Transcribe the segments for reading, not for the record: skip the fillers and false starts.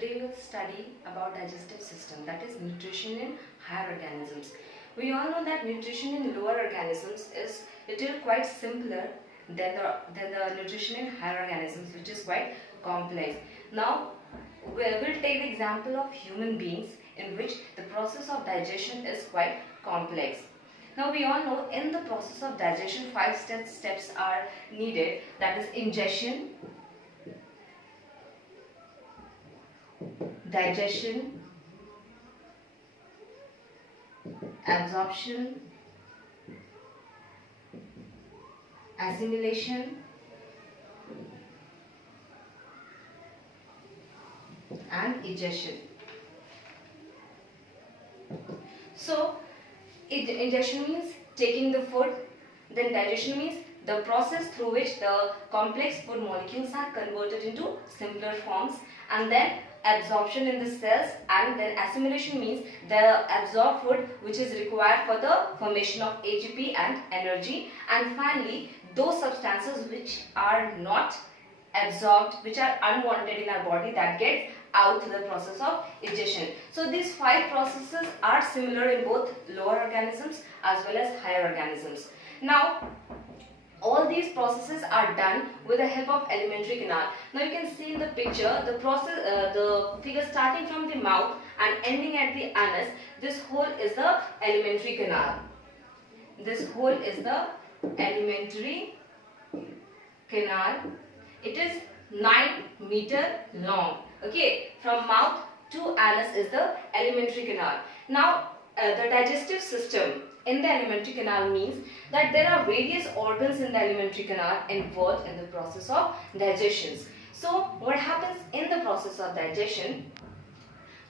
Today we will study about digestive system, that is nutrition in higher organisms. We all know that nutrition in lower organisms is little quite simpler than the nutrition in higher organisms, which is quite complex. Now we will take the example of human beings in which the process of digestion is quite complex. Now we all know in the process of digestion 5 steps are needed, that is ingestion, digestion, absorption, assimilation, and digestion. So ingestion means taking the food, then digestion means the process through which the complex food molecules are converted into simpler forms, and then absorption in the cells, and then assimilation means the absorbed food which is required for the formation of ATP and energy, and finally those substances which are not absorbed, which are unwanted in our body, that gets out through the process of digestion. So these 5 processes are similar in both lower organisms as well as higher organisms. Now all these processes are done with the help of alimentary canal. Now you can see in the picture the process, the figure starting from the mouth and ending at the anus. This hole is the alimentary canal. This hole is the alimentary canal. It is 9 meters long. Okay, from mouth to anus is the alimentary canal. Now the digestive system in the alimentary canal means that there are various organs in the alimentary canal involved in the process of digestion. So what happens in the process of digestion?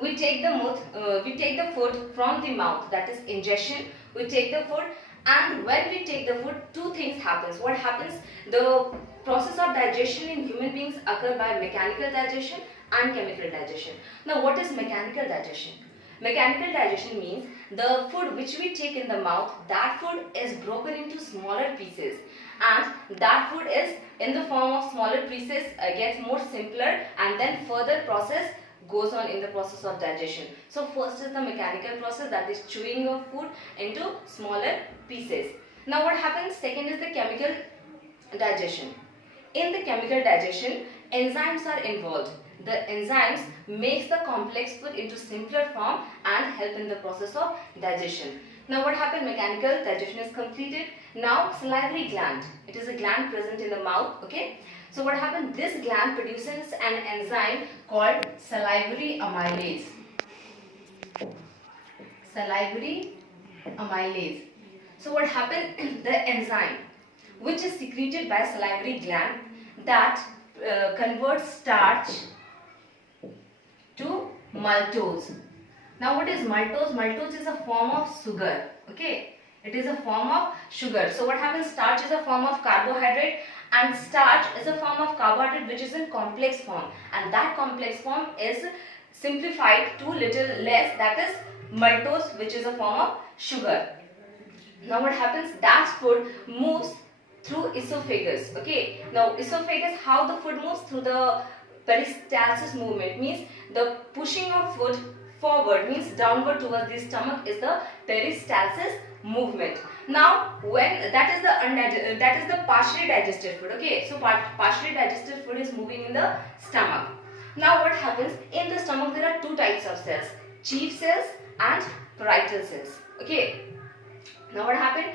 We take the food from the mouth, that is ingestion. We take the food, and when we take the food, 2 things happens. What happens? The process of digestion in human beings occur by mechanical digestion and chemical digestion. Now what is mechanical digestion? Mechanical digestion means the food which we take in the mouth, that food is broken into smaller pieces, and that food is in the form of smaller pieces, gets more simpler, and then further process goes on in the process of digestion. So first is the mechanical process, that is chewing of food into smaller pieces. Now what happens? Second is the chemical digestion. In the chemical digestion, enzymes are involved. The enzymes makes the complex food into simpler form and help in the process of digestion. Now what happened? Mechanical digestion is completed. Now salivary gland. It is a gland present in the mouth. Okay. So what happened? This gland produces an enzyme called salivary amylase. Salivary amylase. So what happened? The enzyme which is secreted by salivary gland that converts starch to maltose. Now what is maltose? Maltose is a form of sugar. Okay, it is a form of sugar. So what happens? Starch is a form of carbohydrate, and starch is a form of carbohydrate which is in complex form, and that complex form is simplified to little less, that is maltose, which is a form of sugar. Now what happens? That food moves through esophagus. Okay, now esophagus, how the food moves? Through the peristalsis movement, means the pushing of food forward, means downward towards the stomach, is the peristalsis movement. Now when that is the partially digested food. Okay, so partially digested food is moving in the stomach. Now what happens? In the stomach there are 2 types of cells, chief cells and parietal cells. Okay, now what happened?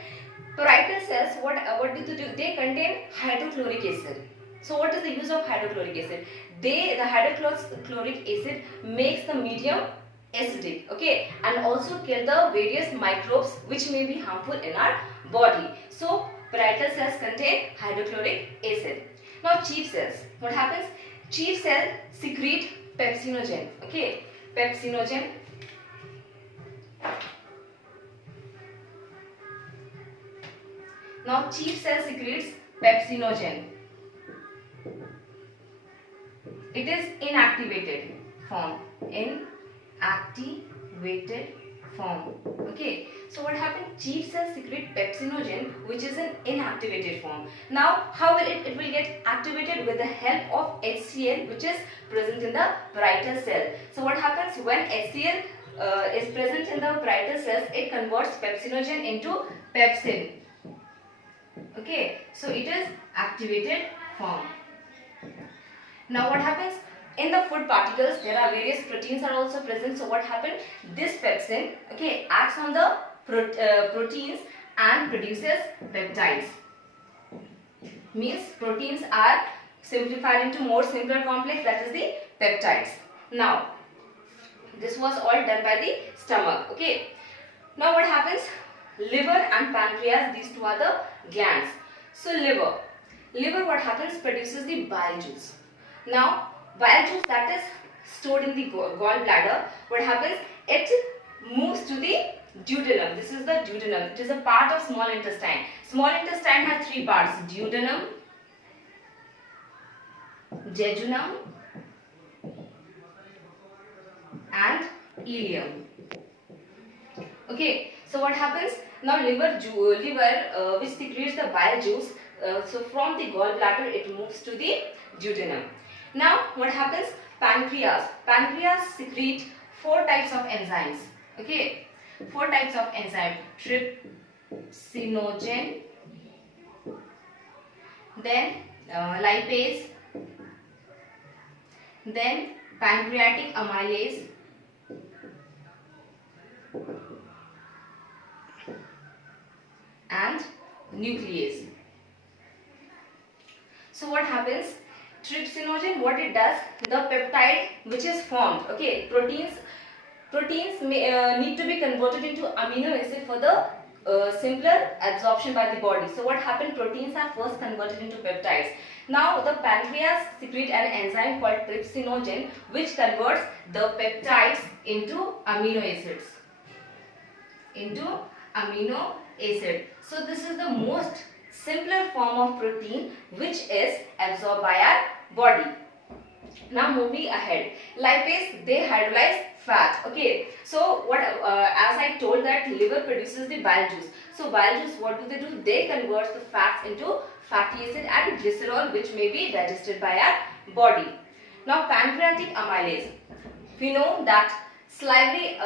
Parietal cells, what do they do? They contain hydrochloric acid. So what is the use of hydrochloric acid? The hydrochloric acid makes the medium acidic, okay, and also kill the various microbes which may be harmful in our body. So parietal cells contain hydrochloric acid. Now chief cells, what happens? Chief cell secrete pepsinogen. Okay, pepsinogen. Now chief cell secretes pepsinogen. It is inactivated form. Inactivated form. Okay, so what happened? Chief cells secrete pepsinogen, which is an inactivated form. Now, how will it will get activated? With the help of HCl, which is present in the brighter cell. So what happens when HCl is present in the brighter cells? It converts pepsinogen into pepsin. Okay, so it is activated form. Now what happens? In the food particles, there are various proteins are also present. So what happened? This pepsin, okay, acts on the proteins and produces peptides. Means proteins are simplified into more simpler complex, that is the peptides. Now, this was all done by the stomach. Okay. Now what happens? Liver and pancreas, these two are the glands. So liver what happens? Produces the bile juice. Now bile juice that is stored in the gallbladder, what happens? It moves to the duodenum. This is the duodenum. It is a part of small intestine. Small intestine has three parts: duodenum, jejunum and ileum. Okay, so what happens? Now liver which secretes the bile juice, so from the gallbladder it moves to the duodenum. Now what happens? Pancreas secrete 4 types of enzymes. Okay, 4 types of enzyme: trypsinogen, then lipase, then pancreatic amylase, and nuclease. So what happens? Trypsinogen, what it does? The peptide which is formed, okay, proteins need to be converted into amino acid for the simpler absorption by the body. So what happened? Proteins are first converted into peptides. Now the pancreas secrete an enzyme called trypsinogen, which converts the peptides into amino acids. So this is the most simpler form of protein which is absorbed by our body. Now moving ahead, lipase, they hydrolyze fat. Okay, so what as I told that liver produces the bile juice. So bile juice, what do? They convert the fats into fatty acid and glycerol, which may be digested by our body. Now pancreatic amylase, we know that salivary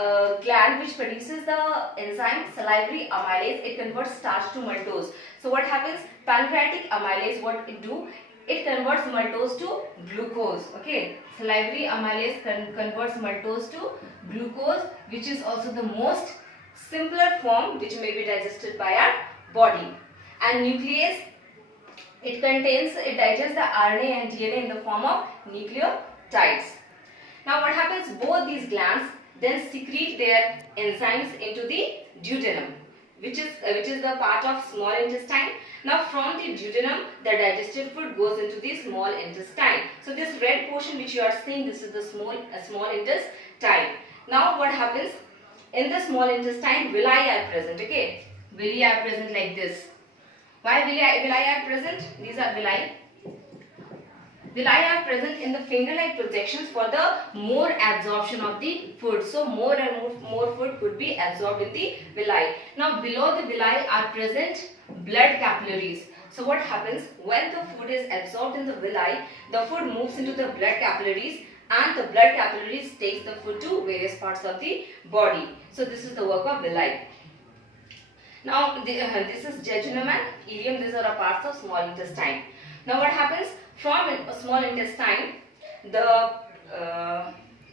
gland which produces the enzyme salivary amylase, it converts starch to maltose. So what happens? Pancreatic amylase, what it do? It converts maltose to glucose. Okay, salivary amylase converts maltose to glucose, which is also the most simpler form which may be digested by our body. And nuclease, it digests the RNA and DNA in the form of nucleotides. Now what happens? Both these glands then secrete their enzymes into the duodenum, which is the part of small intestine. Now from the duodenum, the digested food goes into the small intestine. So this red portion which you are seeing, this is the small intestine. Now what happens? In the small intestine, villi are present. Okay, villi are present like this. Why villi are present? These are villi. Villi are present in the finger-like projections for the more absorption of the food. So more and more food could be absorbed in the villi. Now below the villi are present blood capillaries. So what happens? When the food is absorbed in the villi, the food moves into the blood capillaries, and the blood capillaries takes the food to various parts of the body. So this is the work of villi. Now this is jejunum and ileum. These are parts of small intestine. Now what happens? From a small intestine, the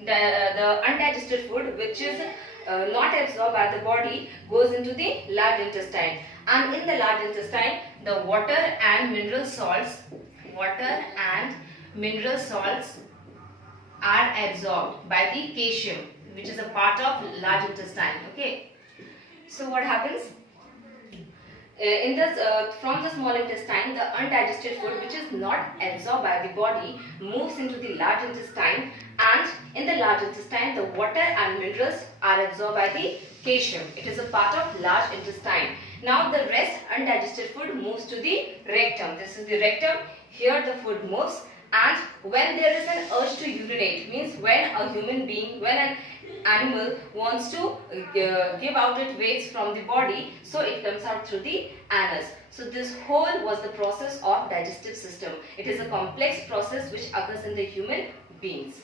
undigested food which is not absorbed by the body goes into the large intestine, and in the large intestine the water and mineral salts are absorbed by the calcium, which is a part of large intestine. Okay, so what happens? From the small intestine, the undigested food which is not absorbed by the body moves into the large intestine, and in the large intestine the water and minerals are absorbed by the calcium. It is a part of large intestine. Now the rest undigested food moves to the rectum. This is the rectum. Here the food moves, and when there is an urge to urinate, means when a human being, when an animal wants to give out its waste from the body, so it comes out through the anus. So this whole was the process of digestive system. It is a complex process which occurs in the human beings.